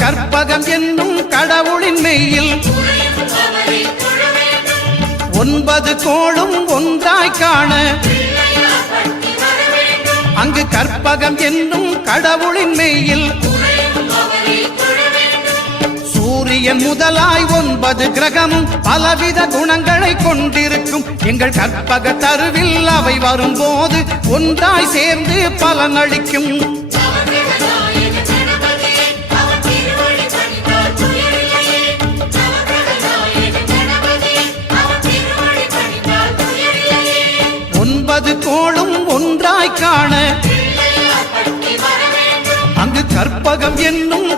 கற்பகம் என்னும் கடவுளின் மெய்யில் 9 கோளும் ஒன்றாய் காண அங்கு கற்பகம் என்னும் கடவுளின் மெய்யில் சூரியன் முதலாய் 9 கிரகமும் பலவித குணங்களை கொண்டிருக்கும் எங்கள் கற்பக தருவில் அவை வரும்போது ஒன்றாய் சேர்ந்து பலனளிக்கும். கோளும் ஒன்றாய் காண அங்கு கற்பகம் என்னும்